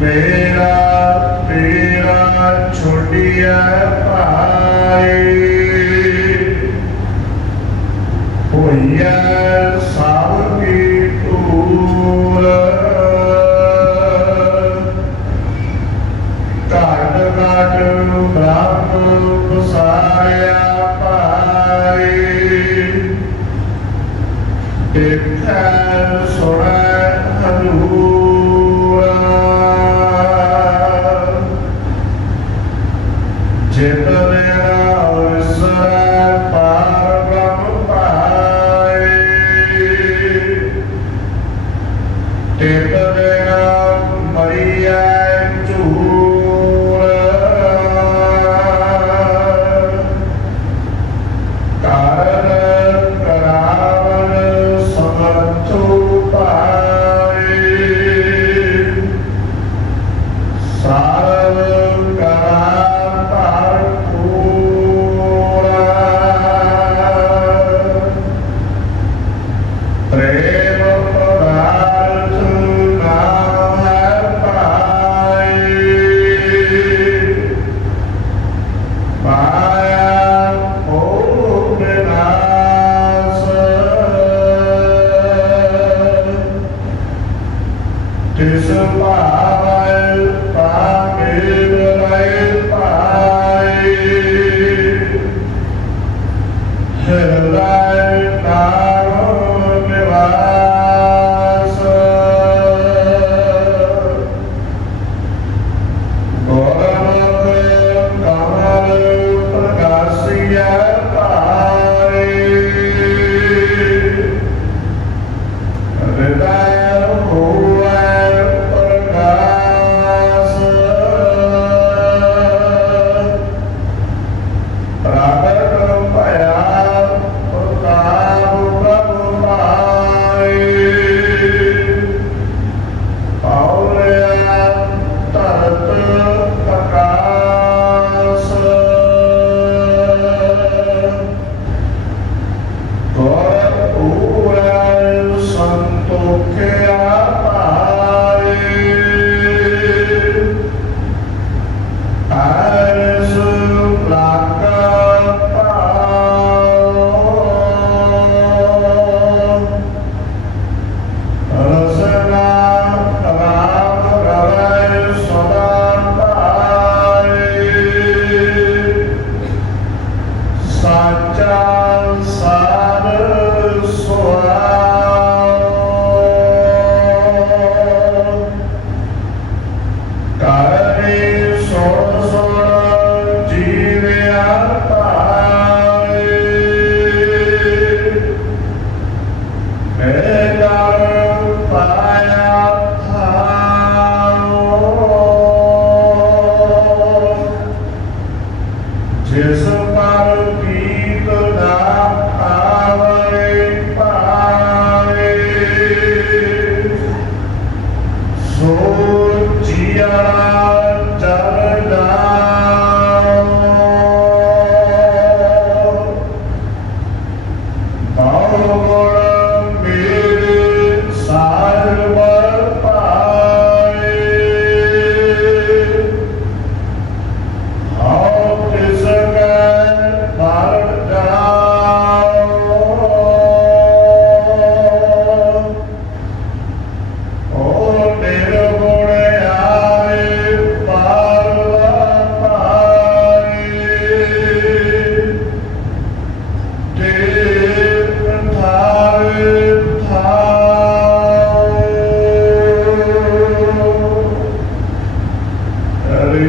ਮੇਰਾ, ਤੇਰਾ ਛੋਟਿਆ ਭਾਈ। ਹੋਇਆ ਸਭ ਕੀ ਤੂਲ ਕਾਟ ਕਾਟ ਬ੍ਰਹਮ ਪਸਾਰਿਆ ਭਾਈ। ਦੇਖੈ ਸੁਣੈ ਹਰੂ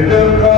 Então,